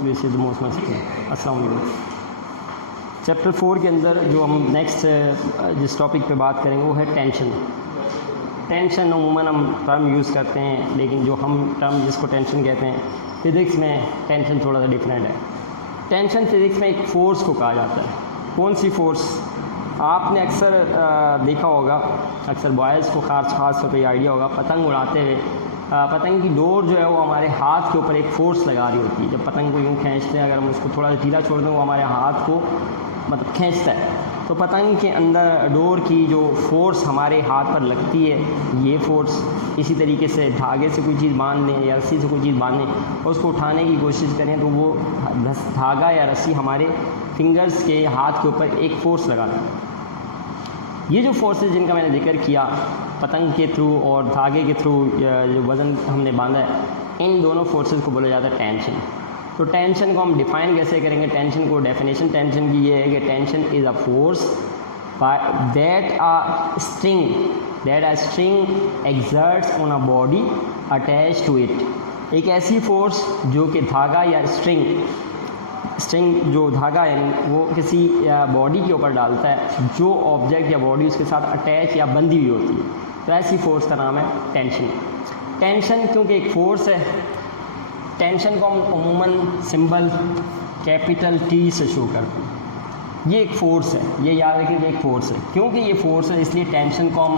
Also this is most must. अस्सलाम वालेकुम। Chapter 4 के अंदर जो हम नेक्स्ट जिस टॉपिक पे बात करेंगे वो है टेंशन। टेंशन अमूमन हम टर्म यूज़ करते हैं, लेकिन जो हम टर्म जिसको टेंशन कहते हैं फिज़िक्स में टेंशन थोड़ा सा डिफरेंट है। टेंशन फिज़िक्स में एक फ़ोर्स को कहा जाता है। कौन सी फ़ोर्स? आपने अक्सर देखा होगा, अक्सर बॉयज़ को ख़ास तौर पर आइडिया होगा, पतंग उड़ाते हुए पतंग की डोर जो है वो हमारे हाथ के ऊपर एक फ़ोर्स लगा रही होती है। जब पतंग को यूँ खींचते हैं, अगर हम उसको थोड़ा ढीला छोड़ दें वो हमारे हाथ को मतलब खींचता है। तो पतंग के अंदर डोर की जो फ़ोर्स हमारे हाथ पर लगती है, ये फ़ोर्स। इसी तरीके से धागे से कोई चीज़ बांध लें या रस्सी से कोई चीज़ बांध लें और उसको उठाने की कोशिश करें तो वो धागा या रस्सी हमारे फिंगर्स के हाथ के ऊपर एक फ़ोर्स लगाता है। ये जो फोर्सेस जिनका मैंने जिक्र किया पतंग के थ्रू और धागे के थ्रू जो वज़न हमने बांधा है, इन दोनों फोर्सेस को बोला जाता है टेंशन। तो टेंशन को हम डिफ़ाइन कैसे करेंगे? टेंशन को डेफिनेशन टेंशन की ये है कि tension is a force that a string exerts on a body attach to it. एक ऐसी फोर्स जो कि धागा या स्ट्रिंग जो धागा यानी वो किसी बॉडी के ऊपर डालता है, जो ऑब्जेक्ट या बॉडी उसके साथ अटैच या बंधी हुई होती है, तो ऐसी फोर्स का नाम है टेंशन। टेंशन क्योंकि एक फोर्स है, टेंशन को हम अमूमन सिंबल कैपिटल टी से शो करते हैं। ये एक फ़ोर्स है, ये याद रखिए, एक फ़ोर्स है। क्योंकि ये फ़ोर्स है इसलिए टेंशन को हम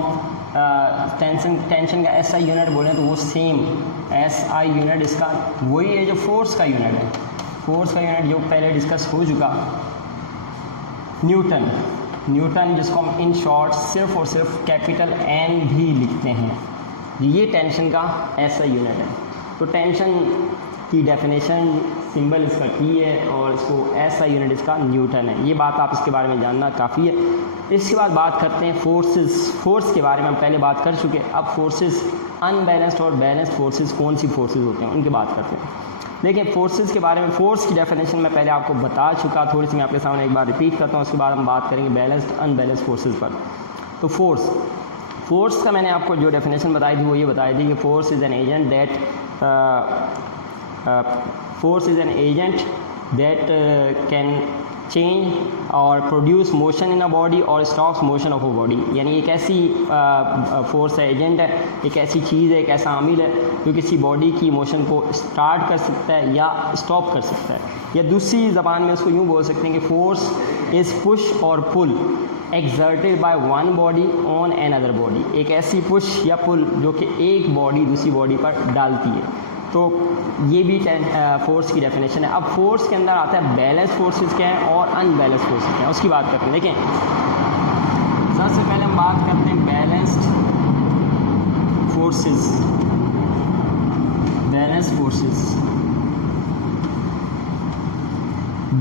टेंशन का एस आई यूनिट बोलें तो वो सेम एस आई यूनिट इसका वही है जो फोर्स का यूनिट है। फोर्स का यूनिट जो पहले डिस्कस हो चुका, न्यूटन जिसको हम इन शॉर्ट सिर्फ और सिर्फ कैपिटल एन भी लिखते हैं, ये टेंशन का ऐसा यूनिट है। तो टेंशन की डेफिनेशन सिंबल इसका टी है और इसको ऐसा यूनिट इसका न्यूटन है। ये बात आप इसके बारे में जानना काफ़ी है। इसके बाद बात करते हैं फोर्स के बारे में हम पहले बात कर चुके। अब फोर्सेस अनबैलेंस्ड और बैलेंस्ड फोर्सेस कौन सी फोर्सेस होते हैं उनकी बात करते हैं। देखिए फोर्सेस के बारे में, फोर्स की डेफिनेशन मैं पहले आपको बता चुका, थोड़ी सी मैं आपके सामने एक बार रिपीट करता हूँ, उसके बाद हम बात करेंगे बैलेंस्ड अनबैलेंस्ड फोर्सेस पर। तो फोर्स का मैंने आपको जो डेफिनेशन बताई थी वो ये बताई थी कि force is an agent that can change और produce motion in a body और stops motion of a body. यानी एक ऐसी फोर्स है, एजेंट है, एक ऐसी चीज़ है, एक ऐसा आमिल है जो किसी बॉडी की मोशन को स्टार्ट कर सकता है या स्टॉप कर सकता है। या दूसरी ज़बान में उसको यूँ बोल सकते हैं कि फोर्स इज़ पुश और pull exerted by one body on another body. एक ऐसी पुश या पुल जो कि एक बॉडी दूसरी बॉडी पर डालती है। तो ये भी फोर्स की डेफिनेशन है। अब फोर्स के अंदर आता है बैलेंस फोर्सेस क्या हैं और अनबैलेंस फोर्सेस क्या हैं, उसकी बात करते हैं। देखें सबसे पहले हम बात करते हैं बैलेंस्ड फोर्सेस।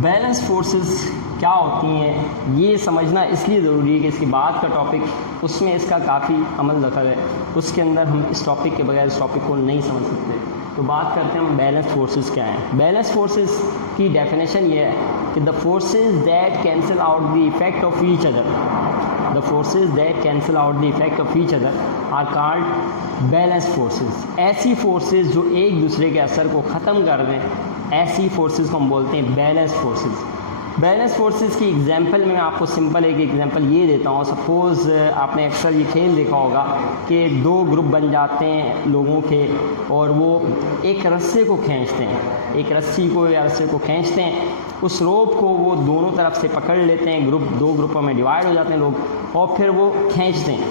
बैलेंस फोर्सेस क्या होती हैं ये समझना इसलिए ज़रूरी है कि इसके बाद का टॉपिक उसमें इसका काफ़ी अमल दखल है, उसके अंदर हम इस टॉपिक के बगैर इस टॉपिक को नहीं समझ सकते। तो बात करते हैं हम बैलेंस फोर्सेस क्या हैं। बैलेंस फोर्सेस की डेफिनेशन ये है कि the forces that cancel out the effect of each other are called balance forces. ऐसी फोर्सेस जो एक दूसरे के असर को ख़त्म कर दें, ऐसी फोर्सेस को हम बोलते हैं बैलेंस फोर्सेस। बैलेंस फोर्सेस की एग्जांपल में आपको सिंपल एक एग्जांपल ये देता हूँ। सपोज़ आपने अक्सर ये खेल देखा होगा कि दो ग्रुप बन जाते हैं लोगों के और वो एक रस्से को खींचते हैं, एक रस्सी को या रस्से को खींचते हैं, उस रोप को वो दोनों तरफ से पकड़ लेते हैं, दो ग्रुपों में डिवाइड हो जाते हैं लोग और फिर वो खींचते हैं।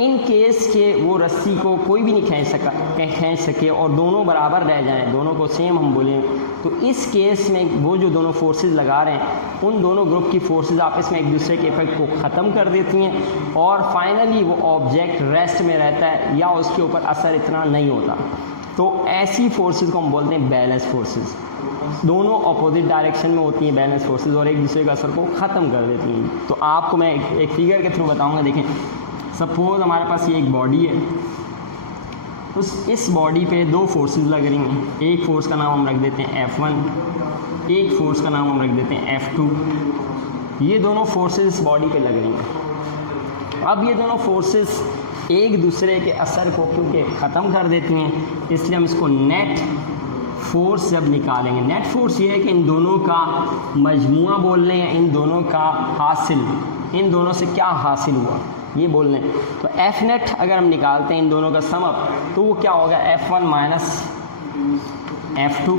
इन केस के वो रस्सी को कोई भी नहीं खींच सके और दोनों बराबर रह जाएं, दोनों को सेम हम बोलें, तो इस केस में वो जो दोनों फोर्सेस लगा रहे हैं उन दोनों ग्रुप की फोर्सेस आपस में एक दूसरे के इफेक्ट को ख़त्म कर देती हैं और फाइनली वो ऑब्जेक्ट रेस्ट में रहता है या उसके ऊपर असर इतना नहीं होता। तो ऐसी फोर्सेस को हम बोलते हैं बैलेंस फोर्सेस। दोनों अपोजिट डायरेक्शन में होती हैं बैलेंस फोर्सेस और एक दूसरे के असर को ख़त्म कर देती हैं। तो आपको मैं एक फिगर के थ्रू बताऊँगा। देखें सपोज़ हमारे पास ये एक बॉडी है, इस बॉडी पे दो फोर्सेस लग रही हैं। एक फोर्स का नाम हम रख देते हैं F1, एक फोर्स का नाम हम रख देते हैं F2। ये दोनों फोर्सेस इस बॉडी पे लग रही हैं। अब ये दोनों फोर्सेस एक दूसरे के असर को क्योंकि ख़त्म कर देती हैं, इसलिए हम इसको नेट फोर्स जब निकालेंगे, नेट फोर्स ये है कि इन दोनों का मजमुआ बोल लें या इन दोनों का हासिल, इन दोनों से क्या हासिल हुआ ये बोल लें। तो एफ नेट अगर हम निकालते हैं इन दोनों का सम अप तो वो क्या होगा, F1 माइनस F2,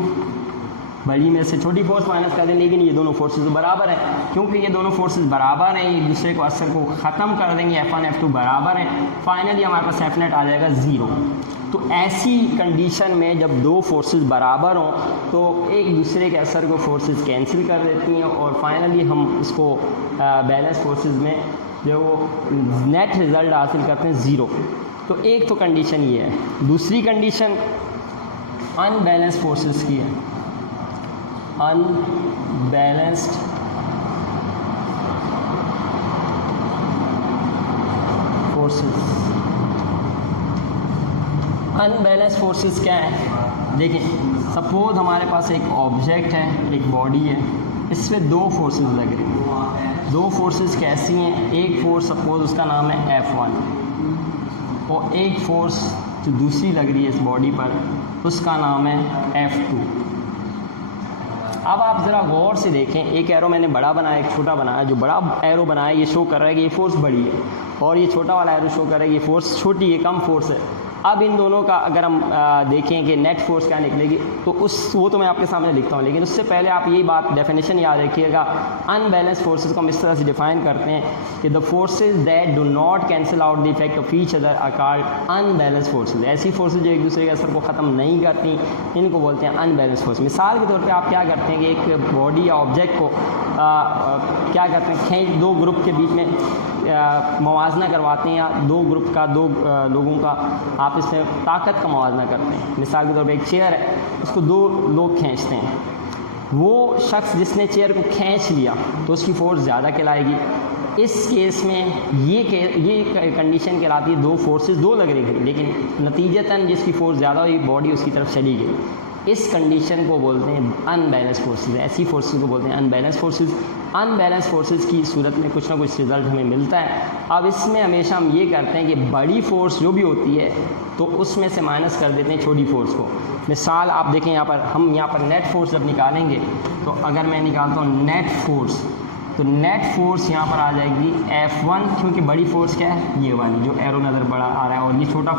बड़ी में से छोटी फोर्स माइनस कर दें, लेकिन ये दोनों फोर्सेस तो बराबर हैं, क्योंकि ये दोनों फोर्सेस बराबर हैं एक दूसरे को असर को ख़त्म कर देंगे, F1 F2 बराबर हैं, फाइनली हमारे पास एफ नेट आ जाएगा 0। तो ऐसी कंडीशन में जब दो फोर्सेस बराबर हों तो एक दूसरे के असर को फोर्सेस कैंसिल कर देती हैं और फाइनली हम इसको बैलेंस फोर्सेस में जो नेट रिज़ल्ट हासिल करते हैं 0। तो एक तो कंडीशन ये है। दूसरी कंडीशन अनबैलेंस फोर्सेस की है, अनबैलेंस्ड फोर्सेस। अनबैलेंस फोर्सेस क्या है, देखिए सपोज हमारे पास एक ऑब्जेक्ट है, एक बॉडी है, इसमें दो फोर्सेस लग रही हैं। दो फोर्सेस कैसी हैं, एक फोर्स सपोज उसका नाम है F1 और एक फोर्स जो दूसरी लग रही है इस बॉडी पर उसका नाम है F2। अब आप ज़रा गौर से देखें, एक एरो मैंने बड़ा बनाया एक छोटा बनाया, जो बड़ा एरो बनाया ये शो कर रहा है कि ये फोर्स बड़ी है और ये छोटा वाला एरो शो कर रहा है कि ये फोर्स छोटी है, कम फोर्स है। अब इन दोनों का अगर हम देखें कि नेट फोर्स क्या निकलेगी तो वो तो मैं आपके सामने लिखता हूँ, लेकिन उससे पहले आप ये बात डेफिनेशन याद रखिएगा। अनबैलेंस फोर्सेस को हम इस तरह से डिफाइन करते हैं कि the forces that do not cancel out the effect of each other are called unbalance forces. ऐसी फोर्सेस जो एक दूसरे के असर को ख़त्म नहीं करती इनको बोलते हैं अनबैलेंस फोर्स। मिसाल के तौर पर आप क्या करते हैं कि एक बॉडी या ऑब्जेक्ट को क्या करते हैं, खींच दो ग्रुप के बीच में मवाजना करवाते हैं या दो ग्रुप का दो लोगों का आप इसमें ताकत का मवाजना करते हैं। मिसाल के तौर पर एक चेयर है, उसको दो लोग खींचते हैं, वो शख्स जिसने चेयर को खींच लिया तो उसकी फोर्स ज़्यादा कहलाएगी। इस केस में ये कंडीशन कहलाती है दो फोर्सेस दो लग रही थी लेकिन नतीजतन जिसकी फोर्स ज़्यादा हुई बॉडी उसकी तरफ चली गई। इस कंडीशन को बोलते हैं अनबैलेंस फोर्सेस। ऐसी फोर्सेस को बोलते हैं अनबैलेंस फोर्सेस। अनबैलेंस फोर्सेस की सूरत में कुछ ना कुछ रिज़ल्ट हमें मिलता है। अब इसमें हमेशा हम ये करते हैं कि बड़ी फोर्स जो भी होती है तो उसमें से माइनस कर देते हैं छोटी फोर्स को। मिसाल आप देखें यहाँ पर, हम यहाँ पर नेट फोर्स जब निकालेंगे तो अगर मैं निकालता हूँ नेट फोर्स तो नेट फोर्स यहाँ पर आ जाएगी F1, क्योंकि बड़ी फोर्स क्या है ये वाली जो एरो नज़र बड़ा आ रहा है और ये छोटा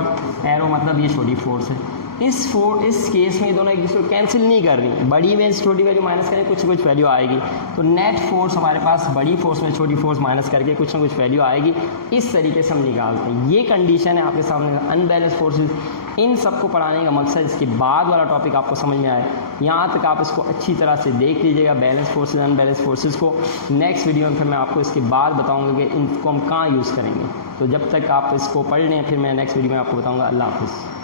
एरो मतलब ये छोटी फोर्स है। इस केस में दोनों एक दूसरे को कैंसिल नहीं कर रही, बड़ी में छोटी वैल्यू माइनस करें कुछ ना कुछ वैल्यू आएगी। तो नेट फोर्स हमारे पास बड़ी फोर्स में छोटी फोर्स माइनस करके कुछ ना कुछ वैल्यू आएगी। इस तरीके से हम निकालते हैं। ये कंडीशन है आपके सामने अनबैलेंस फोर्सेस। इन सबको पढ़ाने का मकसद इसके बाद वाला टॉपिक आपको समझ में आए, यहाँ तक आप इसको अच्छी तरह से देख लीजिएगा बैलेंस फोर्सेस अनबैलेंस फोर्सेस को। नेक्स्ट वीडियो में फिर मैं आपको इसके बाद बताऊँगा कि इनको हम कहाँ यूज़ करेंगे। तो जब तक आप इसको पढ़ लें फिर मैं नेक्स्ट वीडियो में आपको बताऊँगा। अल्लाह हाफ़िज़।